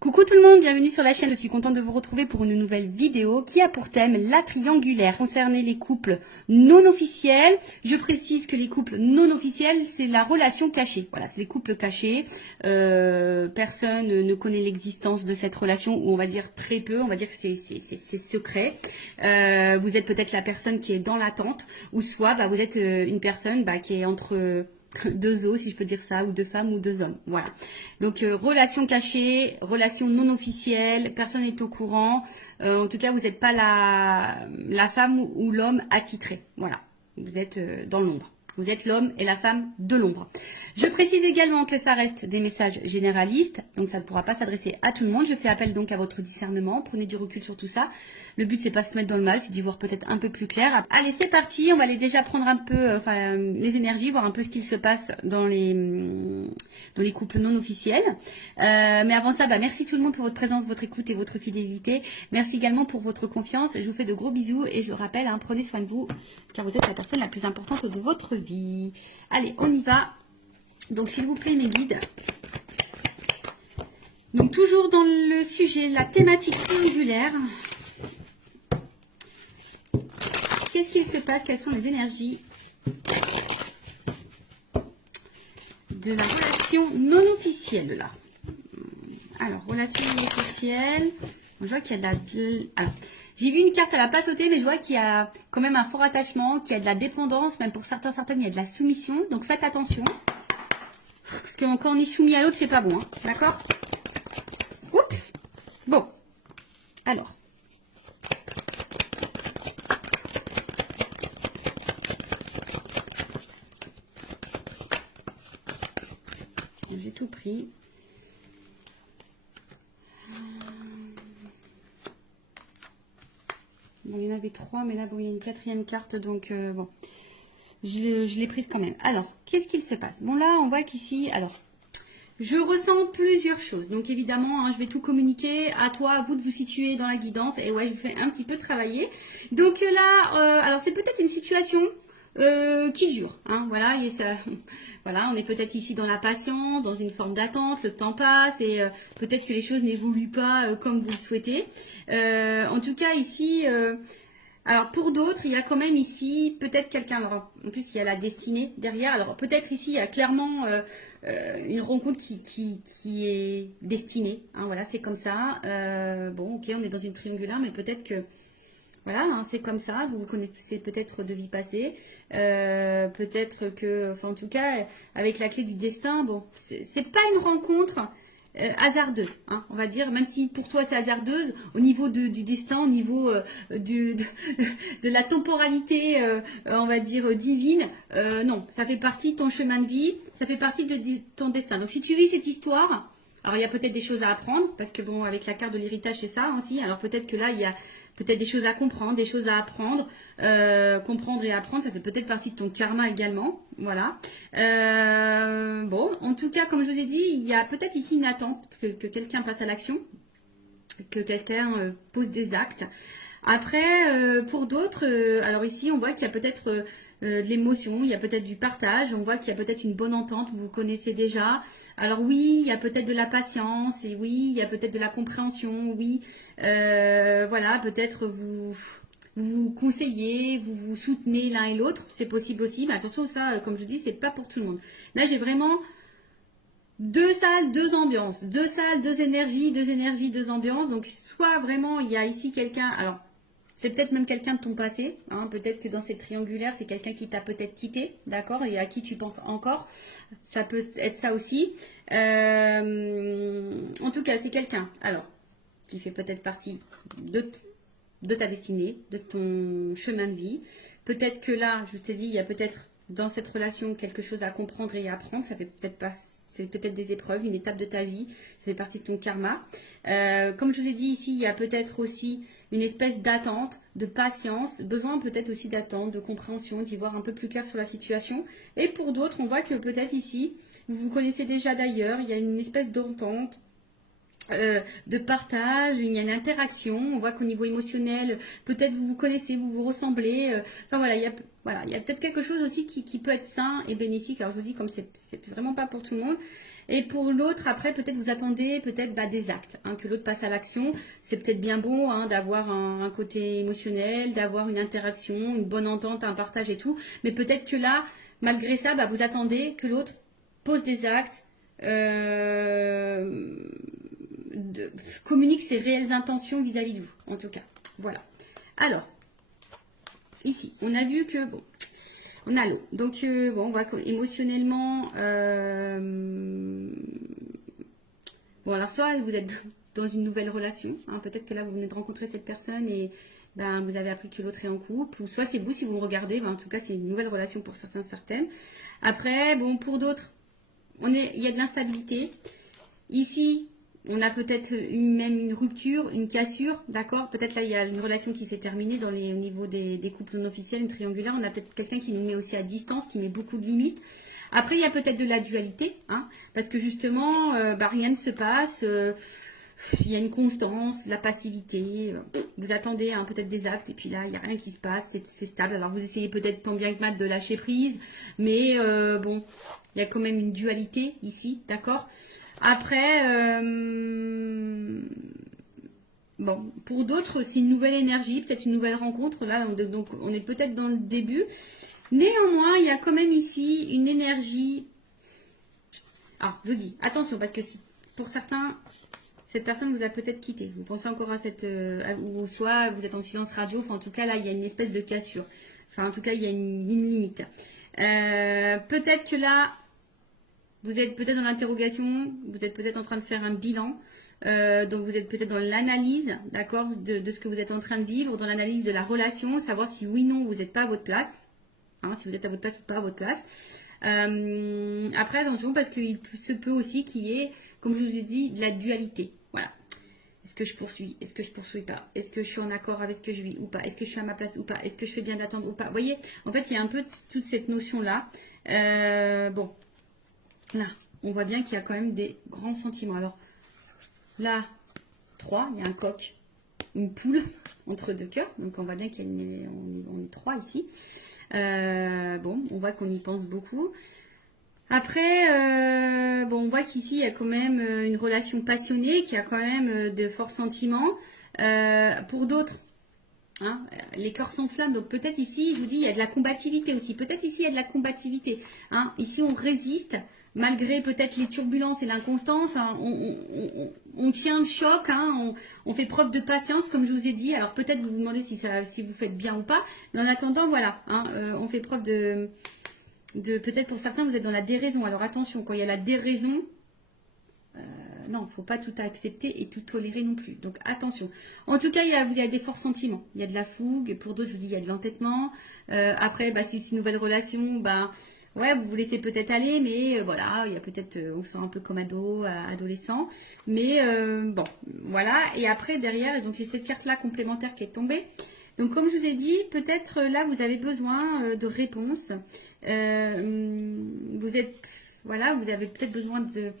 Coucou tout le monde, bienvenue sur la chaîne. Je suis contente de vous retrouver pour une nouvelle vidéo qui a pour thème la triangulaire concernant les couples non officiels. Je précise que les couples non officiels, c'est la relation cachée. Voilà, c'est les couples cachés. Personne ne connaît l'existence de cette relation, ou on va dire très peu. On va dire que c'est secret. Vous êtes peut-être la personne qui est dans l'attente, ou soit vous êtes une personne qui est entre deux os, si je peux dire ça, ou deux femmes ou deux hommes. Voilà. Donc relation cachée, relation non officielle, personne n'est au courant. En tout cas, vous n'êtes pas la femme ou l'homme attitré. Voilà. Vous êtes dans l'ombre. Vous êtes l'homme et la femme de l'ombre. Je précise également que ça reste des messages généralistes, donc ça ne pourra pas s'adresser à tout le monde. Je fais appel donc à votre discernement. Prenez du recul sur tout ça. Le but, c'est pas se mettre dans le mal, c'est d'y voir peut-être un peu plus clair. Allez, c'est parti. On va aller déjà prendre un peu les énergies, voir un peu ce qu'il se passe dans les couples non officiels. Mais avant ça, merci tout le monde pour votre présence, votre écoute et votre fidélité. Merci également pour votre confiance. Je vous fais de gros bisous et je le rappelle, prenez soin de vous, car vous êtes la personne la plus importante de votre vie. Allez, on y va. Donc, s'il vous plaît, mes guides. Donc, toujours dans le sujet, la thématique triangulaire. Qu'est-ce qu'il se passe? Quelles sont les énergies de la relation non officielle, là? Alors, relation non officielle. Je vois qu'il y a de la... Alors, j'ai vu une carte, elle n'a pas sauté, mais je vois qu'il y a quand même un fort attachement, qu'il y a de la dépendance, même pour certaines, il y a de la soumission. Donc, faites attention. Parce que quand on est soumis à l'autre, c'est pas bon. Hein. D'accord? Oups. Bon. Alors. J'ai tout pris. Bon, il y en avait trois, mais là, bon, il y a une quatrième carte, donc bon. Je l'ai prise quand même. Alors, qu'est-ce qu'il se passe? Bon, là, on voit qu'ici, alors, je ressens plusieurs choses. Donc, évidemment, je vais tout communiquer. À toi, à vous de vous situer dans la guidance. Et ouais, je vous fais un petit peu travailler. Donc là, alors, c'est peut-être une situation qui dure. Voilà, et ça, voilà, on est peut-être ici dans la patience, dans une forme d'attente. Le temps passe et peut-être que les choses n'évoluent pas comme vous le souhaitez. En tout cas, ici... alors pour d'autres, il y a quand même ici peut-être quelqu'un. Alors en plus, il y a la destinée derrière. Alors peut-être ici, il y a clairement une rencontre qui est destinée. Voilà, c'est comme ça. Bon, ok, on est dans une triangulaire, mais peut-être que voilà, c'est comme ça. Vous vous connaissez peut-être de vie passée. Peut-être que, enfin en tout cas, avec la clé du destin, bon, c'est pas une rencontre hasardeuse, on va dire, même si pour toi c'est hasardeuse, au niveau du destin, au niveau de la temporalité, on va dire divine, non, ça fait partie de ton chemin de vie, ça fait partie de ton destin. Donc si tu vis cette histoire, alors il y a peut-être des choses à apprendre, parce que bon, avec la carte de l'héritage c'est ça aussi, alors peut-être que là il y a peut-être des choses à comprendre, des choses à apprendre. Comprendre et apprendre, ça fait peut-être partie de ton karma également. Voilà. Bon, en tout cas, comme je vous ai dit, il y a peut-être ici une attente que quelqu'un passe à l'action, que quelqu'un pose des actes. Après, pour d'autres, alors ici, on voit qu'il y a peut-être de l'émotion, il y a peut-être du partage, on voit qu'il y a peut-être une bonne entente, vous vous connaissez déjà. Alors oui, il y a peut-être de la patience, et oui, il y a peut-être de la compréhension, oui. Voilà, peut-être vous conseillez, vous vous soutenez l'un et l'autre, c'est possible aussi. Mais attention, ça, comme je dis, c'est pas pour tout le monde. Là, j'ai vraiment... deux salles, deux ambiances. Deux salles, deux énergies, deux ambiances. Donc, soit vraiment, il y a ici quelqu'un... Alors, c'est peut-être même quelqu'un de ton passé. Peut-être que dans cette triangulaire, c'est quelqu'un qui t'a peut-être quitté, d'accord, et à qui tu penses encore. Ça peut être ça aussi. En tout cas, c'est quelqu'un, alors, qui fait peut-être partie de ta destinée, de ton chemin de vie. Peut-être que là, je t'ai dit, il y a peut-être dans cette relation quelque chose à comprendre et à apprendre. Ça fait peut-être pas... C'est peut-être des épreuves, une étape de ta vie, ça fait partie de ton karma. Comme je vous ai dit ici, il y a peut-être aussi une espèce d'attente, de patience, besoin peut-être aussi d'attente, de compréhension, d'y voir un peu plus clair sur la situation. Et pour d'autres, on voit que peut-être ici, vous vous connaissez déjà d'ailleurs, il y a une espèce d'entente, de partage, il y a une interaction, on voit qu'au niveau émotionnel, peut-être vous vous connaissez, vous vous ressemblez, enfin voilà, il y a peut-être quelque chose aussi qui peut être sain et bénéfique. Alors je vous dis, comme c'est vraiment pas pour tout le monde. Et pour l'autre, après, peut-être vous attendez peut-être des actes, hein, que l'autre passe à l'action. C'est peut-être bien bon hein, d'avoir un côté émotionnel, d'avoir une interaction, une bonne entente, un partage et tout. Mais peut-être que là, malgré ça, vous attendez que l'autre pose des actes, communique ses réelles intentions vis-à-vis de vous, en tout cas. Voilà. Alors, ici, on a vu que, bon, on a l'eau. Donc, bon, on va émotionnellement... bon, alors, soit vous êtes dans une nouvelle relation. Hein, peut-être que là, vous venez de rencontrer cette personne et vous avez appris que l'autre est en couple. Ou soit c'est vous, si vous me regardez. En tout cas, c'est une nouvelle relation pour certains, certaines. Après, bon, pour d'autres, il y a de l'instabilité. Ici, on a peut-être même une rupture, une cassure, d'accord? Peut-être là, il y a une relation qui s'est terminée au niveau des couples non officiels, une triangulaire. On a peut-être quelqu'un qui nous met aussi à distance, qui met beaucoup de limites. Après, il y a peut-être de la dualité, hein, parce que justement, rien ne se passe. Il y a une constance, de la passivité. Vous attendez hein, peut-être des actes, et puis là, il n'y a rien qui se passe. C'est stable. Alors, vous essayez peut-être tant bien que mal de lâcher prise, mais bon, il y a quand même une dualité ici, d'accord? Après, bon, pour d'autres, c'est une nouvelle énergie, peut-être une nouvelle rencontre. Là, donc, on est peut-être dans le début. Néanmoins, il y a quand même ici une énergie. Ah, je dis, attention, parce que pour certains, cette personne vous a peut-être quitté. Vous pensez encore à cette... ou soit vous êtes en silence radio. Enfin, en tout cas, là, il y a une espèce de cassure. Enfin, en tout cas, il y a une limite. Peut-être que là... Vous êtes peut-être dans l'interrogation, vous êtes peut-être en train de faire un bilan, donc vous êtes peut-être dans l'analyse, d'accord, de ce que vous êtes en train de vivre, dans l'analyse de la relation, savoir si oui ou non vous n'êtes pas à votre place, hein, si vous êtes à votre place ou pas à votre place. Après, attention, parce qu'il se peut aussi qu'il y ait, comme je vous ai dit, de la dualité. Voilà. Est-ce que je poursuis? Est-ce que je poursuis pas? Est-ce que je suis en accord avec ce que je vis ou pas? Est-ce que je suis à ma place ou pas? Est-ce que je fais bien d'attendre ou pas? Vous voyez, en fait, il y a un peu toute cette notion-là. Bon. Là, on voit bien qu'il y a quand même des grands sentiments. Alors, là, 3, il y a un coq, une poule entre deux cœurs. Donc, on voit bien qu'on est 3 ici. Bon, on voit qu'on y pense beaucoup. Après, bon, on voit qu'ici, il y a quand même une relation passionnée, qui a quand même de forts sentiments. Pour d'autres, hein, les cœurs s'enflamment. Donc, peut-être ici, je vous dis, il y a de la combativité aussi. Peut-être ici, il y a de la combativité. Hein. Ici, on résiste. Malgré peut-être les turbulences et l'inconstance, hein, on tient le choc, hein, on fait preuve de patience, comme je vous ai dit. Alors peut-être vous vous demandez si vous faites bien ou pas, mais en attendant, voilà, hein, on fait preuve de peut-être pour certains, vous êtes dans la déraison. Alors attention, quand il y a la déraison, non, il ne faut pas tout accepter et tout tolérer non plus. Donc attention. En tout cas, il y a des forts sentiments. Il y a de la fougue. Pour d'autres, je vous dis, il y a de l'entêtement. Après, si c'est une nouvelle relation, ouais, vous vous laissez peut-être aller, mais voilà, il y a peut-être, on se sent un peu comme adolescent. Mais bon, voilà. Et après, derrière, donc c'est cette carte-là complémentaire qui est tombée. Donc, comme je vous ai dit, peut-être là, vous avez besoin de réponses. Vous avez peut-être besoin de...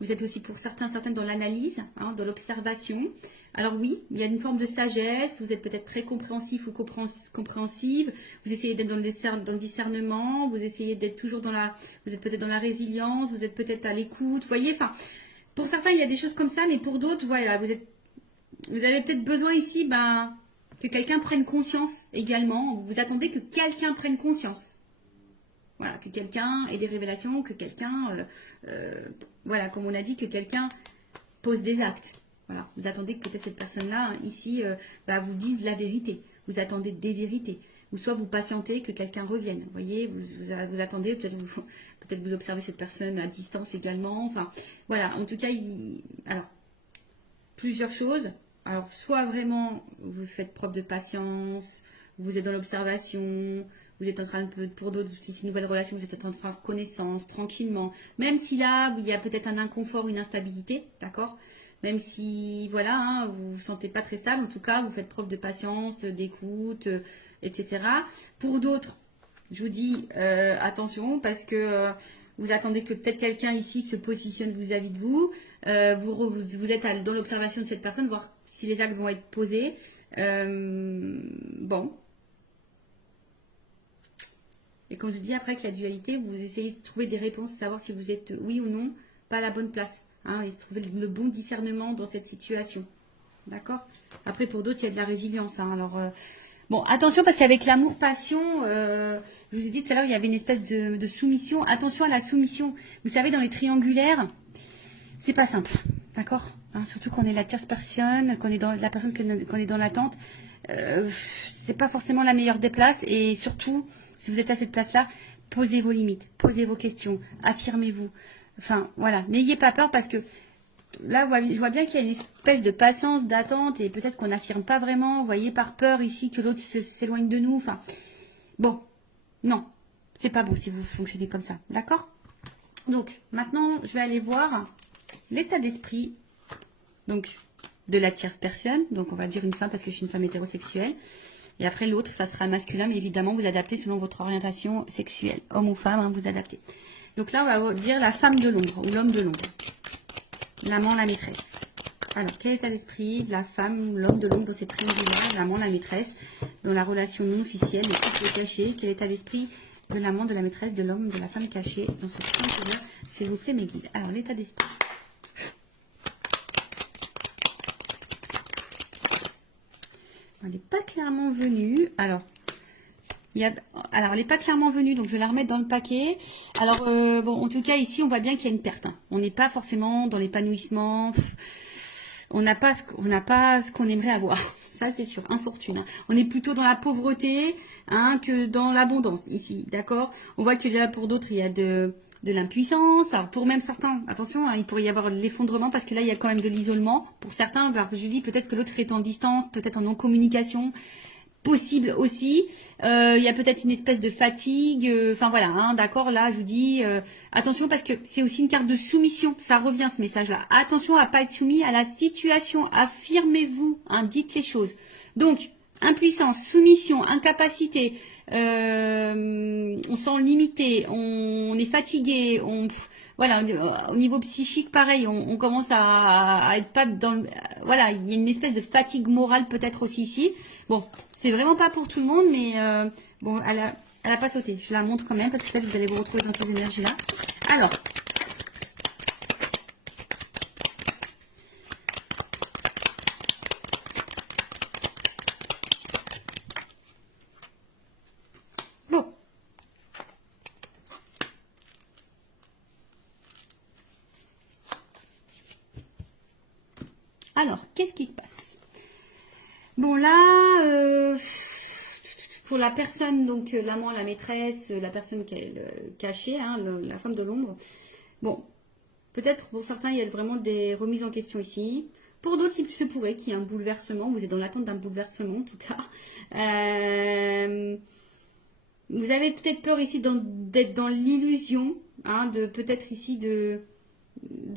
Vous êtes aussi pour certaines dans l'analyse, hein, dans l'observation. Alors oui, il y a une forme de sagesse, vous êtes peut-être très compréhensif ou compréhensive, vous essayez d'être dans le discernement, vous essayez d'être toujours vous êtes peut-être dans la résilience, vous êtes peut-être à l'écoute, vous voyez, enfin, pour certains il y a des choses comme ça, mais pour d'autres, voilà, vous avez peut-être besoin ici, que quelqu'un prenne conscience également, vous attendez que quelqu'un prenne conscience. Voilà, que quelqu'un ait des révélations, que quelqu'un, voilà, comme on a dit, que quelqu'un pose des actes. Voilà, vous attendez que peut-être cette personne-là, ici, vous dise la vérité. Vous attendez des vérités. Ou soit vous patientez que quelqu'un revienne. Vous voyez, vous attendez, peut-être vous observez cette personne à distance également. Enfin, voilà, en tout cas, alors, plusieurs choses. Alors, soit vraiment, vous faites preuve de patience, vous êtes dans l'observation, vous êtes en train de, pour d'autres, si c'est une nouvelle relation, vous êtes en train de faire connaissance tranquillement. Même si là, il y a peut-être un inconfort, une instabilité, d'accord? Même si, voilà, hein, vous vous sentez pas très stable, en tout cas, vous faites preuve de patience, d'écoute, etc. Pour d'autres, je vous dis attention, parce que vous attendez que peut-être quelqu'un ici se positionne vis-à-vis de vous. Vous êtes dans l'observation de cette personne, voir si les actes vont être posés. Bon. Et comme je dis, après, avec la dualité, vous essayez de trouver des réponses, savoir si vous êtes oui ou non pas la bonne place. Hein, et trouver le bon discernement dans cette situation. D'accord? Après, pour d'autres, il y a de la résilience. Hein, alors, bon, attention parce qu'avec l'amour-passion, je vous ai dit tout à l'heure, il y avait une espèce de soumission. Attention à la soumission. Vous savez, dans les triangulaires, c'est pas simple. D'accord? Hein, surtout qu'on est la tierce personne, qu'on est dans la personne qu'on est dans l'attente. C'est pas forcément la meilleure des places. Et surtout, si vous êtes à cette place-là, posez vos limites, posez vos questions, affirmez-vous. Enfin, voilà, n'ayez pas peur parce que là, je vois bien qu'il y a une espèce de patience, d'attente et peut-être qu'on n'affirme pas vraiment, vous voyez, par peur ici que l'autre s'éloigne de nous. Enfin, bon, non, c'est pas beau si vous fonctionnez comme ça, d'accord? Donc, maintenant, je vais aller voir l'état d'esprit, donc, de la tierce personne. Donc, on va dire une femme parce que je suis une femme hétérosexuelle. Et après, l'autre, ça sera masculin, mais évidemment, vous adaptez selon votre orientation sexuelle. Homme ou femme, hein, vous adaptez. Donc là, on va dire la femme de l'ombre ou l'homme de l'ombre. L'amant, la maîtresse. Alors, quel état d'esprit de la femme ou l'homme de l'ombre dans cette triangulaire, l'amant, la maîtresse, dans la relation non officielle, le couple caché? Quel état d'esprit de l'amant, de la maîtresse, de l'homme, de la femme cachée dans ce triangulaire? S'il vous plaît, mes guides. Alors, l'état d'esprit. Elle n'est pas clairement venue. Alors, elle n'est pas clairement venue, donc je vais la remettre dans le paquet. Alors, bon, en tout cas, ici, on voit bien qu'il y a une perte. Hein. On n'est pas forcément dans l'épanouissement. On n'a pas ce qu'on aimerait avoir. Ça, c'est sûr, infortune. Hein. On est plutôt dans la pauvreté hein, que dans l'abondance, ici, d'accord? On voit que là, pour d'autres, il y a de l'impuissance. Alors, pour même certains, attention, hein, il pourrait y avoir de l'effondrement parce que là, il y a quand même de l'isolement. Pour certains, je dis peut-être que l'autre est en distance, peut-être en non-communication. Possible aussi. Il y a peut-être une espèce de fatigue. Enfin voilà, hein, d'accord. Là, je vous dis attention parce que c'est aussi une carte de soumission. Ça revient ce message-là. Attention à pas être soumis à la situation. Affirmez-vous. Hein, dites les choses. Donc impuissance, soumission, incapacité. On sent limité. On est fatigué. Voilà, au niveau psychique, pareil, on commence à être pas dans le... Voilà, il y a une espèce de fatigue morale peut-être aussi ici. Bon, c'est vraiment pas pour tout le monde, mais bon, elle a pas sauté. Je la montre quand même parce que peut-être vous allez vous retrouver dans ces énergies-là. Alors, bon. Alors, qu'est-ce qui se passe? Bon, là, pour la personne, donc l'amant, la maîtresse, la personne qui est cachée, hein, la femme de l'ombre, bon, peut-être pour certains, il y a vraiment des remises en question ici. Pour d'autres, il se pourrait qu'il y ait un bouleversement. Vous êtes dans l'attente d'un bouleversement, en tout cas. Vous avez peut-être peur ici d'être dans l'illusion, hein, de peut-être ici de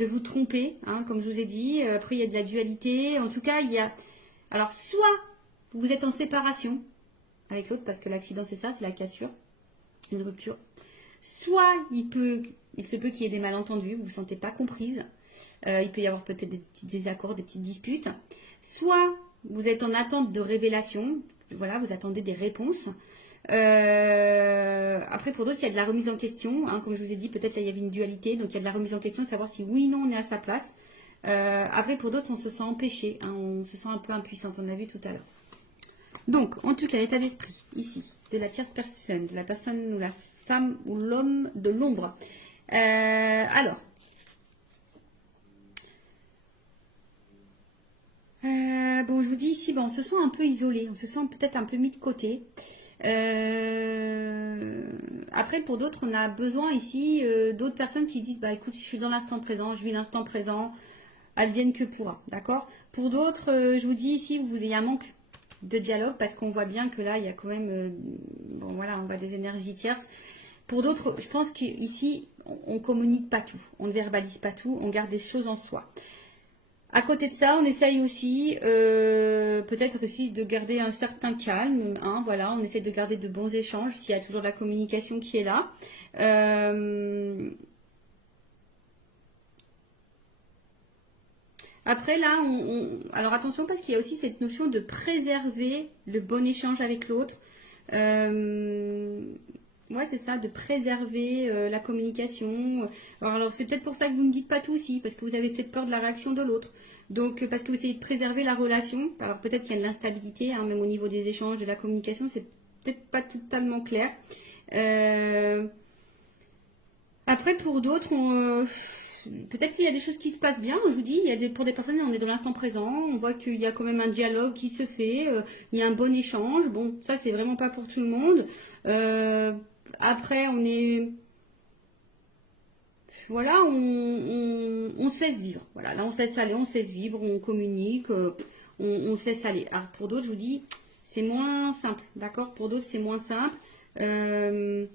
vous tromper, hein, comme je vous ai dit. Après, il y a de la dualité. En tout cas, il y a... Alors, soit vous êtes en séparation avec l'autre, parce que l'accident, c'est ça, c'est la cassure, une rupture. Soit il se peut qu'il y ait des malentendus, vous ne vous sentez pas comprise. Il peut y avoir peut-être des petits désaccords, des petites disputes. Soit vous êtes en attente de révélation, voilà, vous attendez des réponses. Après, pour d'autres, il y a de la remise en question. Hein, comme je vous ai dit, peut-être là, il y avait une dualité. Donc, il y a de la remise en question de savoir si oui ou non on est à sa place. Après, pour d'autres, on se sent empêché. Hein, on se sent un peu impuissante. On l'a vu tout à l'heure. Donc, en tout cas, l'état d'esprit, ici, de la tierce personne, de la personne ou la femme ou l'homme de l'ombre. Alors. Bon, je vous dis ici, bon, on se sent un peu isolé. On se sent peut-être un peu mis de côté. Après, pour d'autres, on a besoin ici d'autres personnes qui disent, bah écoute, je suis dans l'instant présent, je vis l'instant présent, advienne que pourra, d'accord? Pour d'autres, je vous dis ici, vous ayez un manque de dialogue parce qu'on voit bien que là, il y a quand même, bon voilà, on voit des énergies tierces. Pour d'autres, je pense qu'ici, on communique pas tout, on ne verbalise pas tout, on garde des choses en soi. À côté de ça, on essaye aussi, peut-être aussi de garder un certain calme. Hein, voilà, on essaie de garder de bons échanges s'il y a toujours de la communication qui est là. Après là, alors attention parce qu'il y a aussi cette notion de préserver le bon échange avec l'autre. Ouais, c'est ça, de préserver la communication. Alors c'est peut-être pour ça que vous ne dites pas tout aussi, parce que vous avez peut-être peur de la réaction de l'autre. Donc, parce que vous essayez de préserver la relation. Alors peut-être qu'il y a de l'instabilité, hein, même au niveau des échanges, de la communication, c'est peut-être pas totalement clair. Euh, Après, pour d'autres, peut-être qu'il y a des choses qui se passent bien. Je vous dis, pour des personnes, on est dans l'instant présent. On voit qu'il y a quand même un dialogue qui se fait. Il y a un bon échange. Bon, ça, c'est vraiment pas pour tout le monde. Euh, Après, voilà, on se laisse vivre. Voilà, là, on se laisse aller, on se laisse vivre, on communique, on se laisse aller. Alors, pour d'autres, je vous dis, c'est moins simple. D'accord? Pour d'autres, c'est moins simple. Euh,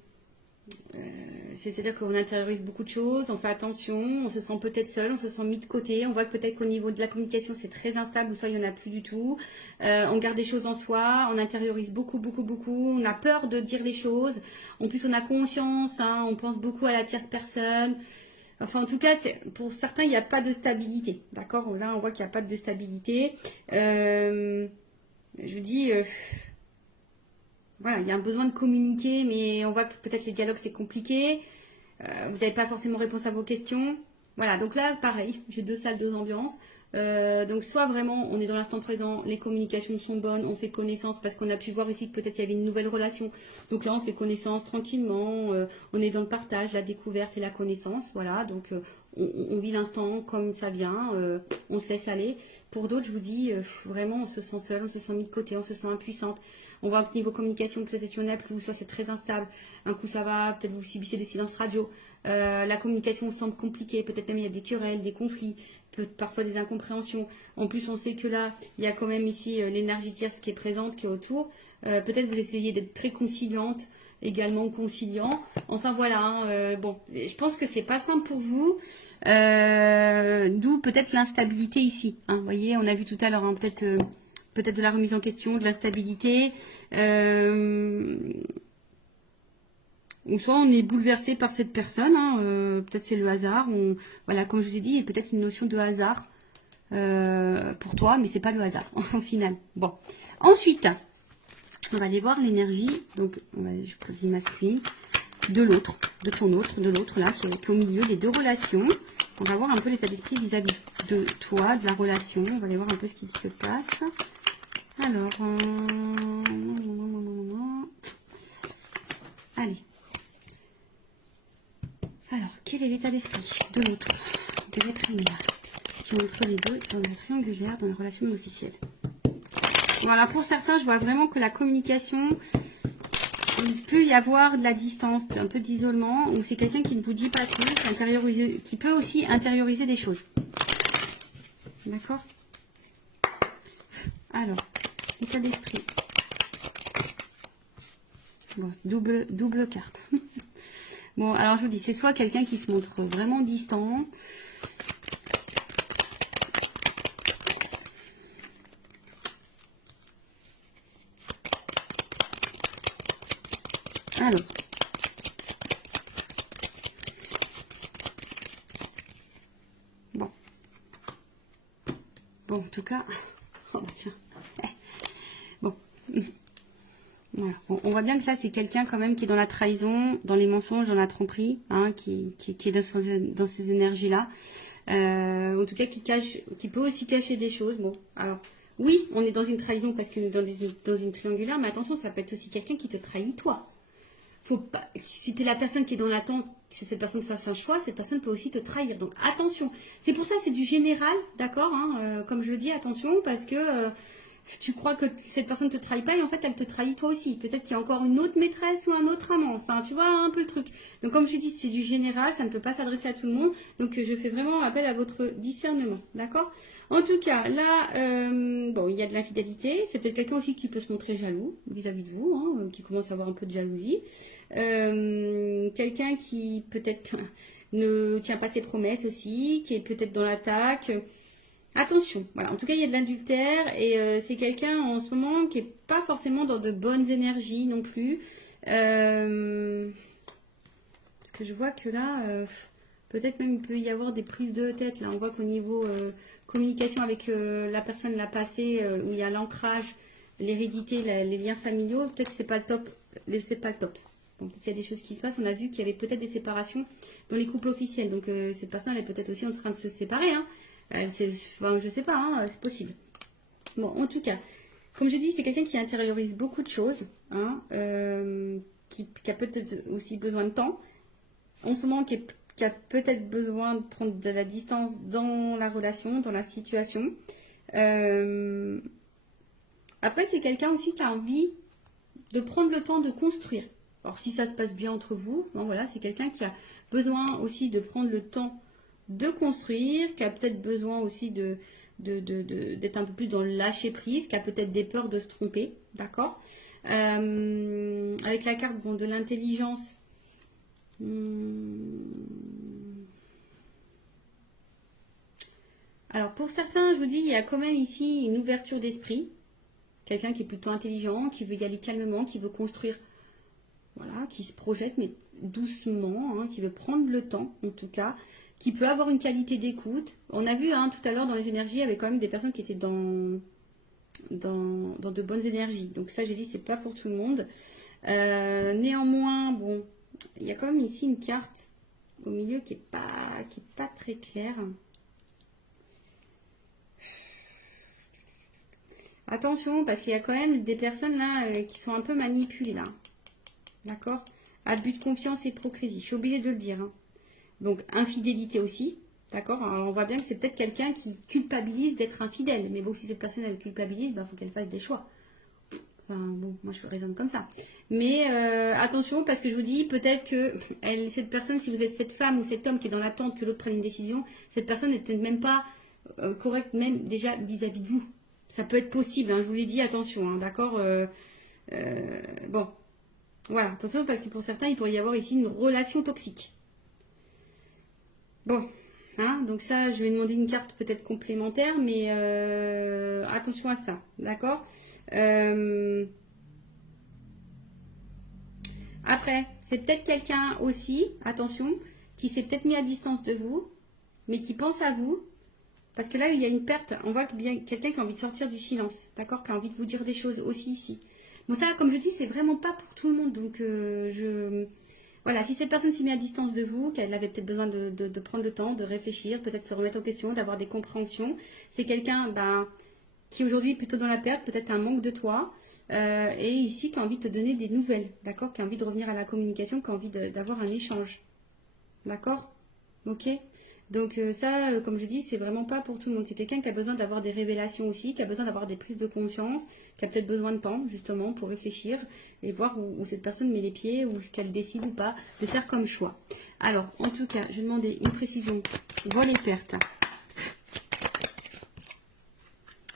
C'est-à-dire qu'on intériorise beaucoup de choses, on fait attention, on se sent peut-être seul, on se sent mis de côté, on voit que peut-être qu'au niveau de la communication c'est très instable ou soit il n'y en a plus du tout. On garde des choses en soi, on intériorise beaucoup, beaucoup, beaucoup, on a peur de dire les choses. En plus on a conscience, hein, on pense beaucoup à la tierce personne. Enfin en tout cas pour certains il n'y a pas de stabilité. D'accord? Là on voit qu'il n'y a pas de stabilité. Je vous dis... voilà, il y a un besoin de communiquer, mais on voit que peut-être les dialogues c'est compliqué. Vous n'avez pas forcément réponse à vos questions. Voilà, donc là, pareil, j'ai deux salles, deux ambiances. Donc soit vraiment on est dans l'instant présent, les communications sont bonnes, on fait connaissance parce qu'on a pu voir ici que peut-être il y avait une nouvelle relation. Donc là on fait connaissance tranquillement, on est dans le partage, la découverte et la connaissance. Voilà, donc on vit l'instant comme ça vient, on se laisse aller. Pour d'autres, je vous dis, vraiment on se sent seul, on se sent mis de côté, on se sent impuissante. On voit que niveau communication, peut-être qu'il y en a plus, soit c'est très instable. Un coup ça va, peut-être vous subissez des silences radio. La communication semble compliquée, peut-être même il y a des querelles, des conflits, parfois des incompréhensions. En plus, on sait que là, il y a quand même ici l'énergie tierce qui est présente, qui est autour. Peut-être vous essayez d'être très conciliante, également conciliant. Enfin voilà, hein, bon, je pense que c'est pas simple pour vous. D'où peut-être l'instabilité ici. Hein. Vous voyez, on a vu tout à l'heure, hein, peut-être de la remise en question, de l'instabilité. Ou soit on est bouleversé par cette personne, hein, peut-être c'est le hasard. Voilà, comme je vous ai dit, il y a peut-être une notion de hasard pour toi, mais c'est pas le hasard au final. Bon, ensuite, on va aller voir l'énergie. Donc, je choisis masculine de l'autre, de ton autre, de l'autre là, qui est au milieu des deux relations. On va voir un peu l'état d'esprit vis-à-vis de toi, de la relation. On va aller voir un peu ce qui se passe. Alors, allez. Alors, quel est l'état d'esprit de l'autre, de l'être aimé, qui est entre les deux dans la triangulaire, dans la relation officielle? Voilà, pour certains, je vois vraiment que la communication, il peut y avoir de la distance, un peu d'isolement, ou c'est quelqu'un qui ne vous dit pas tout, qui peut aussi intérioriser des choses. D'accord? Alors, état d'esprit. Bon, double carte. Bon, alors je vous dis, c'est soit quelqu'un qui se montre vraiment distant. Alors. Bon. Bon, en tout cas. Oh, bah, tiens. Bon. Voilà. On voit bien que là, c'est quelqu'un quand même qui est dans la trahison, dans les mensonges, dans la tromperie, hein, qui est dans ces énergies-là. En tout cas, qui peut aussi cacher des choses. Bon, alors, oui, on est dans une trahison parce qu'on est dans une triangulaire, mais attention, ça peut être aussi quelqu'un qui te trahit toi. Faut pas, si tu es la personne qui est dans l'attente que cette personne fasse un choix, cette personne peut aussi te trahir. Donc attention. C'est pour ça, c'est du général, d'accord, hein, comme je le dis, attention, parce que tu crois que cette personne te trahit pas et en fait elle te trahit toi aussi. Peut-être qu'il y a encore une autre maîtresse ou un autre amant. Enfin, tu vois un peu le truc. Donc comme je dis, c'est du général, ça ne peut pas s'adresser à tout le monde. Donc je fais vraiment appel à votre discernement, d'accord? En tout cas, là, bon, il y a de l'infidélité. C'est peut-être quelqu'un aussi qui peut se montrer jaloux vis-à-vis de vous, hein, qui commence à avoir un peu de jalousie. Quelqu'un qui peut-être ne tient pas ses promesses aussi, qui est peut-être dans l'attaque. Attention, voilà. En tout cas, il y a de l'adultère et c'est quelqu'un en ce moment qui n'est pas forcément dans de bonnes énergies non plus. Parce que je vois que là, peut-être même il peut y avoir des prises de tête. Là, on voit qu'au niveau communication avec la personne l'a passé, où il y a l'ancrage, l'hérédité, les liens familiaux, peut-être que c'est pas le top. C'est pas le top. Bon, peut-être qu'il y a des choses qui se passent. On a vu qu'il y avait peut-être des séparations dans les couples officiels. Donc, cette personne, elle est peut-être aussi en train de se séparer. Hein. Enfin, je sais pas, hein, c'est possible. Bon, en tout cas, comme je dis, c'est quelqu'un qui intériorise beaucoup de choses, hein, qui a peut-être aussi besoin de temps. En ce moment, qui a peut-être besoin de prendre de la distance dans la relation, dans la situation. Après, c'est quelqu'un aussi qui a envie de prendre le temps de construire. Alors, si ça se passe bien entre vous, bon, voilà, c'est quelqu'un qui a besoin aussi de prendre le temps de construire, qui a peut-être besoin aussi d'être un peu plus dans le lâcher prise, qui a peut-être des peurs de se tromper, d'accord. Avec la carte bon, de l'intelligence, alors pour certains, je vous dis, il y a quand même ici une ouverture d'esprit, quelqu'un qui est plutôt intelligent, qui veut y aller calmement, qui veut construire, voilà, qui se projette mais doucement, hein, qui veut prendre le temps en tout cas, qui peut avoir une qualité d'écoute. On a vu hein, tout à l'heure dans les énergies, il y avait quand même des personnes qui étaient dans de bonnes énergies. Donc ça, j'ai dit, c'est pas pour tout le monde. Néanmoins, bon, il y a quand même ici une carte au milieu qui est pas très claire. Attention, parce qu'il y a quand même des personnes là qui sont un peu manipulées là. D'accord? Abus de confiance et hypocrisie. Je suis obligée de le dire. Hein. Donc, infidélité aussi. D'accord? On voit bien que c'est peut-être quelqu'un qui culpabilise d'être infidèle. Mais bon, si cette personne elle culpabilise, il faut qu'elle fasse des choix. Enfin, bon, moi je raisonne comme ça. Mais attention, parce que je vous dis, peut-être que cette personne, si vous êtes cette femme ou cet homme qui est dans l'attente que l'autre prenne une décision, cette personne n'est peut-être même pas correcte, même déjà vis-à-vis de vous. Ça peut être possible, hein, je vous l'ai dit, attention, hein, d'accord. Bon, voilà, attention, parce que pour certains, il pourrait y avoir ici une relation toxique. Bon, hein, donc ça, je vais demander une carte peut-être complémentaire, mais attention à ça, d'accord. Après, c'est peut-être quelqu'un aussi, attention, qui s'est peut-être mis à distance de vous, mais qui pense à vous. Parce que là, il y a une perte. On voit bien quelqu'un qui a envie de sortir du silence, d'accord, qui a envie de vous dire des choses aussi ici. Bon, ça, comme je dis, c'est vraiment pas pour tout le monde. Donc, voilà, si cette personne s'est mise à distance de vous, qu'elle avait peut-être besoin de prendre le temps, de réfléchir, peut-être se remettre en question, d'avoir des compréhensions, c'est quelqu'un qui aujourd'hui est plutôt dans la perte, peut-être un manque de toi, et ici qui a envie de te donner des nouvelles, d'accord, qui a envie de revenir à la communication, qui a envie d'avoir un échange, d'accord, ok. Donc ça, comme je dis, c'est vraiment pas pour tout le monde. C'est quelqu'un qui a besoin d'avoir des révélations aussi, qui a besoin d'avoir des prises de conscience, qui a peut-être besoin de temps, justement, pour réfléchir et voir où cette personne met les pieds, ou ce qu'elle décide ou pas de faire comme choix. Alors, en tout cas, je vais demander une précision. Vol et perte.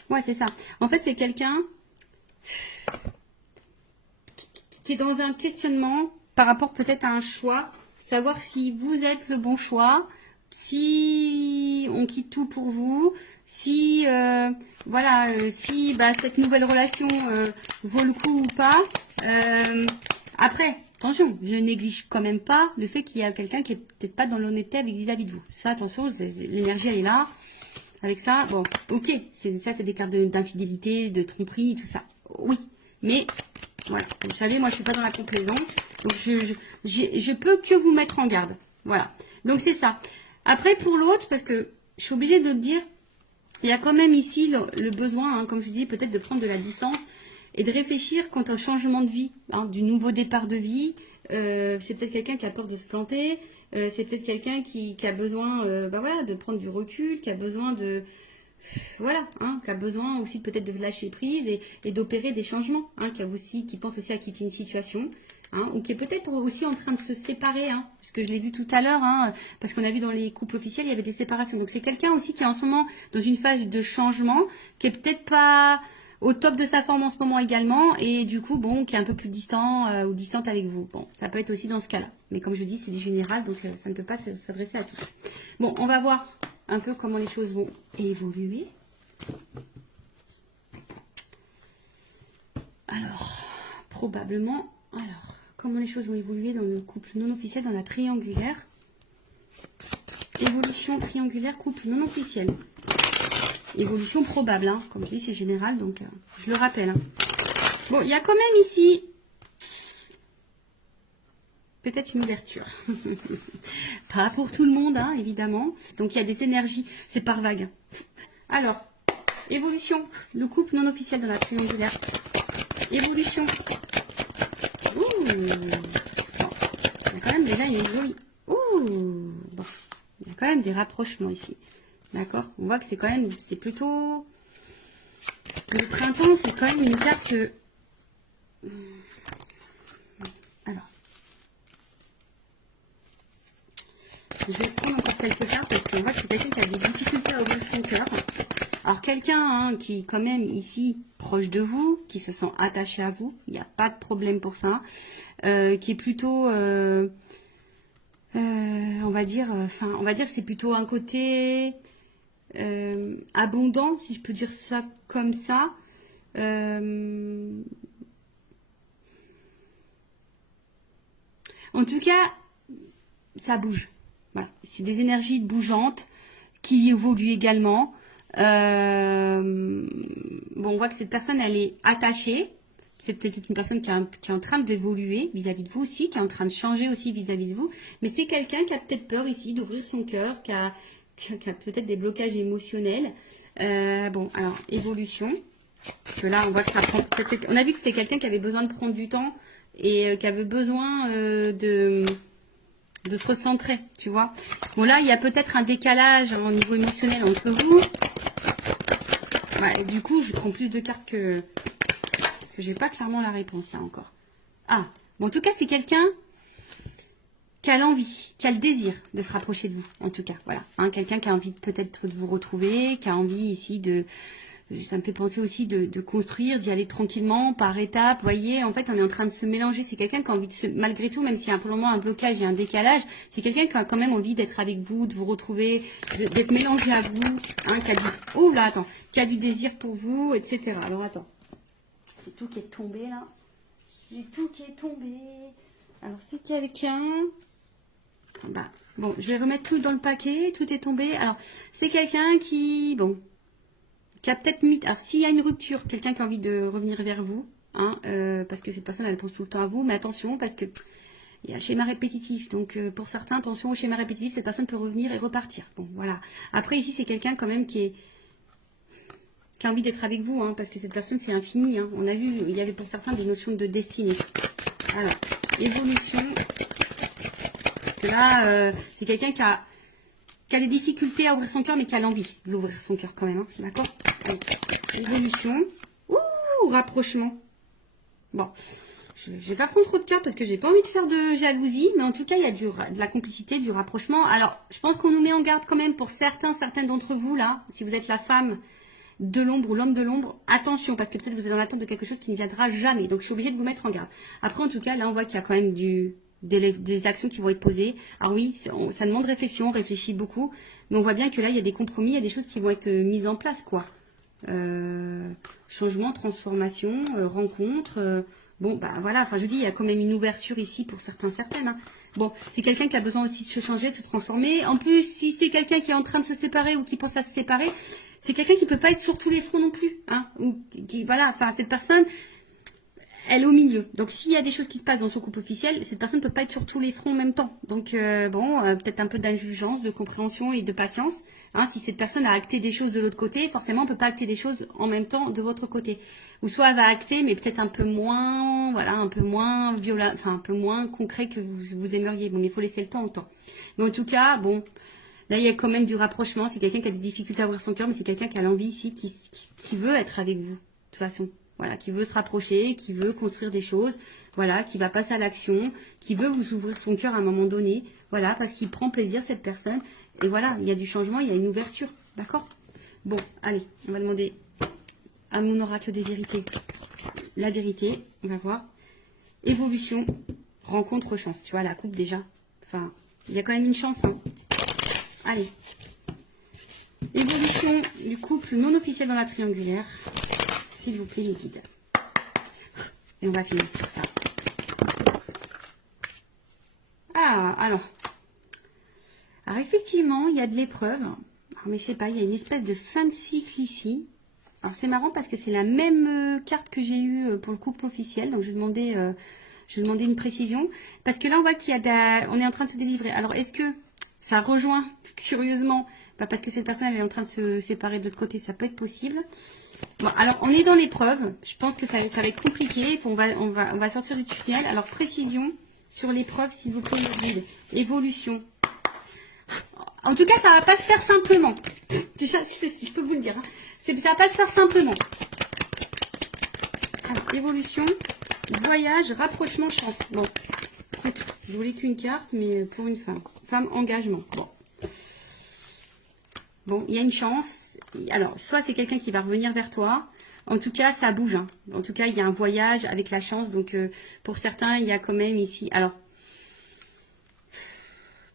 Ouais, c'est ça. En fait, c'est quelqu'un qui est dans un questionnement par rapport peut-être à un choix, savoir si vous êtes le bon choix, si on quitte tout pour vous, si voilà, si cette nouvelle relation vaut le coup ou pas. Après, attention, je néglige quand même pas le fait qu'il y a quelqu'un qui est peut-être pas dans l'honnêteté vis-à-vis de vous. Ça, attention, l'énergie elle est là. Avec ça, bon, ok, ça c'est des cartes d'infidélité, de tromperie, tout ça. Oui, mais voilà, vous savez, moi je suis pas dans la complaisance, donc je peux que vous mettre en garde. Voilà, donc c'est ça. Après pour l'autre, parce que je suis obligée de le dire, il y a quand même ici le besoin, hein, comme je dis, peut-être de prendre de la distance et de réfléchir quant au changement de vie, hein, du nouveau départ de vie. C'est peut-être quelqu'un qui a peur de se planter, c'est peut-être quelqu'un qui a besoin voilà, de prendre du recul, qui a besoin de... Voilà, hein, qui a besoin aussi peut-être de lâcher prise et d'opérer des changements, hein, qui pense aussi à quitter une situation, hein, ou qui est peut-être aussi en train de se séparer, hein, puisque je l'ai vu tout à l'heure, hein, parce qu'on a vu dans les couples officiels, il y avait des séparations. Donc c'est quelqu'un aussi qui est en ce moment dans une phase de changement, qui est peut-être pas au top de sa forme en ce moment également, et du coup, bon, qui est un peu plus distant ou distante avec vous. Bon, ça peut être aussi dans ce cas-là. Mais comme je dis, c'est du général, donc ça ne peut pas s'adresser à tous. Bon, on va voir un peu comment les choses vont évoluer. Alors, probablement, comment les choses vont évoluer dans le couple non officiel, dans la triangulaire. Évolution triangulaire, couple non officiel. Évolution probable, hein. Comme je dis, c'est général, donc je le rappelle. Hein. Bon, il y a quand même ici peut-être une ouverture. Pas pour tout le monde, hein, évidemment. Donc il y a des énergies, c'est par vague. Alors, évolution, le couple non officiel dans la triangulaire. Évolution. Ouh. Bon. Il y a quand même déjà une jolie. Ouh. Bon. Il y a quand même des rapprochements ici. D'accord? On voit que c'est quand même, c'est plutôt... Le printemps, c'est quand même une carte... Alors. Je vais prendre encore quelques cartes parce qu'on voit que c'est quelqu'un qui a des difficultés à ouvrir son cœur. Alors quelqu'un hein, qui quand même ici proche de vous, qui se sent attaché à vous, il n'y a pas de problème pour ça, qui est plutôt, on va dire c'est plutôt un côté abondant, si je peux dire ça comme ça. En tout cas, ça bouge. Voilà. C'est des énergies bougeantes qui évoluent également. Bon, on voit que cette personne, elle est attachée. C'est peut-être une personne qui est en train d'évoluer vis-à-vis de vous aussi, qui est en train de changer aussi vis-à-vis de vous. Mais c'est quelqu'un qui a peut-être peur ici d'ouvrir son cœur, qui a peut-être des blocages émotionnels. Bon, alors, évolution. Parce que là, on voit que ça prend... On a vu que c'était quelqu'un qui avait besoin de prendre du temps et qui avait besoin de se recentrer, tu vois. Bon, là, il y a peut-être un décalage au niveau émotionnel entre vous. Ouais, du coup, je prends plus de cartes que j'ai pas clairement la réponse, là, encore. Ah, bon, en tout cas, c'est quelqu'un qui a l'envie, qui a le désir de se rapprocher de vous, en tout cas, voilà. Hein, quelqu'un qui a envie peut-être de vous retrouver, qui a envie ici de... Ça me fait penser aussi de construire, d'y aller tranquillement, par étapes. Vous voyez, en fait, on est en train de se mélanger. C'est quelqu'un qui a envie de se... Malgré tout, même s'il y a pour le moment un blocage et un décalage, c'est quelqu'un qui a quand même envie d'être avec vous, de vous retrouver, d'être mélangé à vous. Hein, qui a du... Oh là, attends. Qui a du désir pour vous, etc. Alors, attends. C'est tout qui est tombé, là. C'est tout qui est tombé. Alors, c'est quelqu'un... Bah, bon, je vais remettre tout dans le paquet. Tout est tombé. Alors, c'est quelqu'un qui... Bon... qui a peut-être mis... Alors, s'il y a une rupture, quelqu'un qui a envie de revenir vers vous, hein, parce que cette personne, elle pense tout le temps à vous, mais attention, parce que il y a un schéma répétitif. Donc, pour certains, attention au schéma répétitif, cette personne peut revenir et repartir. Bon, voilà. Après, ici, c'est quelqu'un quand même qui a envie d'être avec vous, hein, parce que cette personne, c'est infini. Hein. On a vu, il y avait pour certains des notions de destinée. Alors, évolution. Là, c'est quelqu'un qui a des difficultés à ouvrir son cœur, mais qui a l'envie d'ouvrir son cœur quand même. Hein, d'accord? Évolution. Ouh, rapprochement. Bon, je vais pas prendre trop de cartes parce que j'ai pas envie de faire de jalousie, mais en tout cas, il y a de la complicité, du rapprochement. Alors, je pense qu'on nous met en garde quand même pour certaines d'entre vous, là, si vous êtes la femme de l'ombre ou l'homme de l'ombre, attention, parce que peut-être vous êtes dans l'attente de quelque chose qui ne viendra jamais. Donc, je suis obligée de vous mettre en garde. Après, en tout cas, là, on voit qu'il y a quand même des actions qui vont être posées. Alors oui, ça demande réflexion, on réfléchit beaucoup, mais on voit bien que là, il y a des compromis, il y a des choses qui vont être mises en place, quoi. Changement, transformation, rencontre. Bon, bah voilà, enfin je vous dis, il y a quand même une ouverture ici pour certaines. Hein. Bon, c'est quelqu'un qui a besoin aussi de se changer, de se transformer. En plus, si c'est quelqu'un qui est en train de se séparer ou qui pense à se séparer, c'est quelqu'un qui peut pas être sur tous les fronts non plus. Hein, ou voilà, enfin cette personne, elle est au milieu. Donc s'il y a des choses qui se passent dans son couple officiel, cette personne ne peut pas être sur tous les fronts en même temps. Donc peut-être un peu d'indulgence, de compréhension et de patience. Hein, si cette personne a acté des choses de l'autre côté, forcément on ne peut pas acter des choses en même temps de votre côté. Ou soit elle va acter, mais peut-être un peu moins, voilà, un peu moins violent, enfin un peu moins concret que vous aimeriez. Bon, mais il faut laisser le temps au temps. Mais en tout cas, bon, là il y a quand même du rapprochement. C'est quelqu'un qui a des difficultés à ouvrir son cœur, mais c'est quelqu'un qui a l'envie ici, qui veut être avec vous, de toute façon. Voilà, qui veut se rapprocher, qui veut construire des choses, voilà, qui va passer à l'action, qui veut vous ouvrir son cœur à un moment donné, voilà, parce qu'il prend plaisir, cette personne. Et voilà, il y a du changement, il y a une ouverture, d'accord? Bon, allez, on va demander à mon oracle des vérités la vérité, on va voir. Évolution, rencontre, chance, tu vois, la coupe déjà. Enfin, il y a quand même une chance, hein. Allez. Évolution du couple non officiel dans la triangulaire. S'il vous plaît, les guides. Et on va finir sur ça. Ah, alors. Alors, effectivement, il y a de l'épreuve. Mais je sais pas, il y a une espèce de fin de cycle ici. Alors, c'est marrant parce que c'est la même carte que j'ai eue pour le couple officiel. Donc, je vais demander Je demandais une précision. Parce que là, on voit qu'il y a on est en train de se délivrer. Alors, est-ce que ça rejoint, curieusement, parce que cette personne, elle est en train de se séparer de l'autre côté, ça peut être possible. Bon, alors, on est dans l'épreuve. Je pense que ça va être compliqué. On va sortir du tunnel. Alors, précision sur l'épreuve, s'il vous plaît, le guide. Évolution. En tout cas, ça va pas se faire simplement. Déjà, je peux vous le dire. Hein. Ça va pas se faire simplement. Alors, évolution, voyage, rapprochement, chance. Bon, écoute, je voulais qu'une carte, mais pour une femme. Femme, engagement. Bon, il y a une chance. Alors, soit c'est quelqu'un qui va revenir vers toi. En tout cas, ça bouge. Hein. En tout cas, il y a un voyage avec la chance. Donc, pour certains, il y a quand même ici... Alors,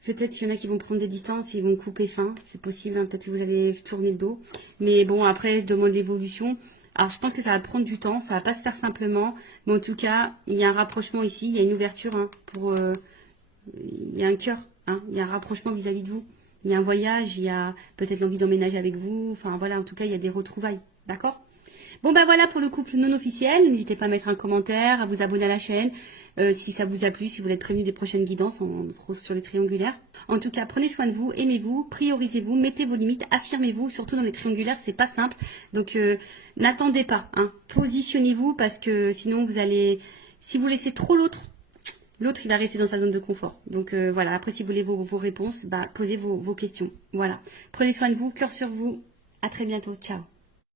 peut-être qu'il y en a qui vont prendre des distances et ils vont couper fin. C'est possible, hein, peut-être que vous allez tourner le dos. Mais bon, après, je demande l'évolution. Alors, je pense que ça va prendre du temps. Ça va pas se faire simplement. Mais en tout cas, il y a un rapprochement ici. Il y a une ouverture. Hein, il y a un cœur. Hein, il y a un rapprochement vis-à-vis de vous. Il y a un voyage. Il y a peut-être l'envie d'emménager avec vous. Enfin, voilà. En tout cas, il y a des retrouvailles. D'accord ? Bon, ben voilà pour le couple non officiel. N'hésitez pas à mettre un commentaire, à vous abonner à la chaîne. Si ça vous a plu, si vous êtes prévenu des prochaines guidances, on se retrouve sur les triangulaires. En tout cas, prenez soin de vous, aimez-vous, priorisez-vous, mettez vos limites, affirmez-vous, surtout dans les triangulaires, c'est pas simple. Donc, n'attendez pas, hein. Positionnez-vous parce que sinon vous allez, si vous laissez trop l'autre, il va rester dans sa zone de confort. Donc voilà, après si vous voulez vos réponses, posez vos questions. Voilà. Prenez soin de vous, cœur sur vous. À très bientôt. Ciao.